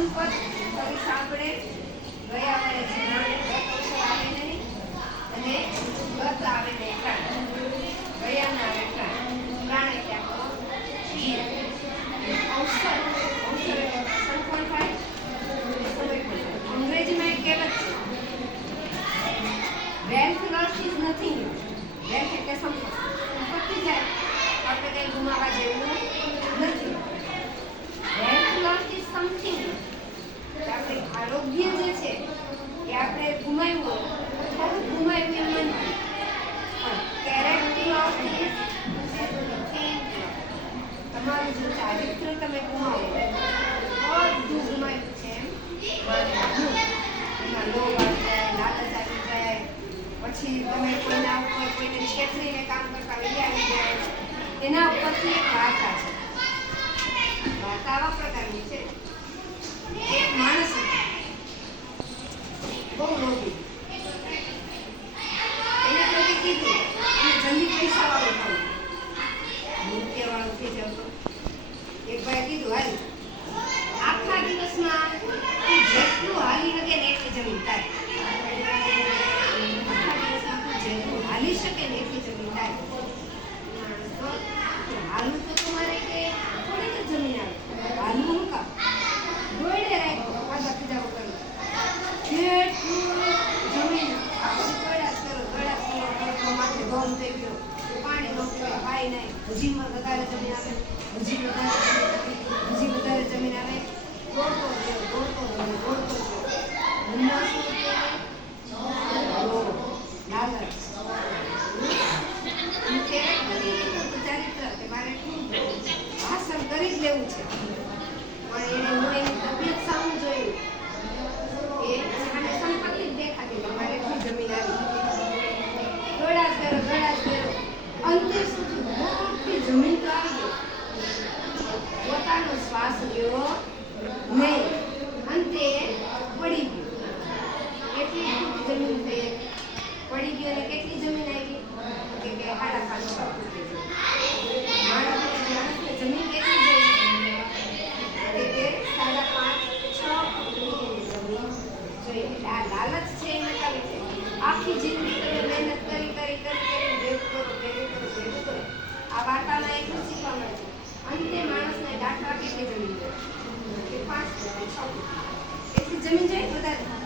સંપત કરી સાંભળે ગયા વડે જીવન અવસર આવે નહીં અને ગત આવે ને પ્રાણ ગયા ના આવે પ્રાણ પ્રાણ એટલે આપણો જીવ અવસર અવસર સંપન્ન થાય સમય પણ અંગ્રેજીમાં એક કહેવત છે wealth loss is nothing wealth એટલે સંપત્તિ જાય આપણે કંઈ ગુમાવા જેવું નથી વેલ્થ લોસ ઇઝ સમથિંગ આપણે આરોગ્ય જે છે એ આપણે ગુમાવ્યું થોડું ગુમાવ્યું એમ નથી પણ કેરેક્ટર લોસ ઇઝ તમારું જો ચારિત્ર તમે ગુમાવો બધું ગુમાવ્યું છે એમ એમાં લોભ આવી જાય લાલચ આવી જાય પછી તમે કોઈના ઉપર કોઈને છેતરીને કામ કરતા લઈ આવી જાય એના ઉપરથી એક વાર્તા છે વાર્તા આવા પ્રકારની છે એક માણસ બહુ લોભી એને કોઈ કીધું અને જલ્દી પૈસા વાળું થવું મૂર્તિ વાળું થઈ જતો એક ભાઈ કીધું હાલ આખા દિવસમાં તું જેટલું હાલી શકે ને એટલી જમીન થાય આખા દિવસમાં તું જેટલું હાલી શકે ને એટલી જમીન થાય હાલવું તો તમારે કે થોડીક જ જમીન આવે હાલવું હું કામ દોડે રાખ્યો પાછા ખીજાવો કરી જેટલું જમીન આખું દોડ્યા કરો માથે ગમ થઈ ગયો પાણી ગમ થઈ ગયો ખાઈ નહીં હજીમાં વધારે જમીન આવે હજી વધારે જમીન આવે દોડતો રહ્યો મનમાં શું લાલચ ભાષણ કરી જ લેવું છે પણ એને હું એની તબિયત સામું જોયું એ મને સંપત્તિ જ દેખાતી તમારે એટલી જમીન આવી દોડા જ કરો અંતે સુધી મોટી જમીન તો આવી ગઈ પોતાનો શ્વાસ લ્યો નહીં અંતે પડી ગયો કેટલી જમીન થઈ પડી ગયો અને કેટલી જમીન આવી કે 5.5 જમીન કેટલી જોઈએ કે 5.5-6 જોઈએ આ લાલચ છે એ નકામી છે આખી જિંદગી તમે મહેનત કરી ભેગું કરો આ વાર્તામાં એટલું શીખવા મળે છે અંતે માણસને દાખલા કેટલી જમીન જોઈએ કે 5-6 એટલી જમીન જોઈએ વધારે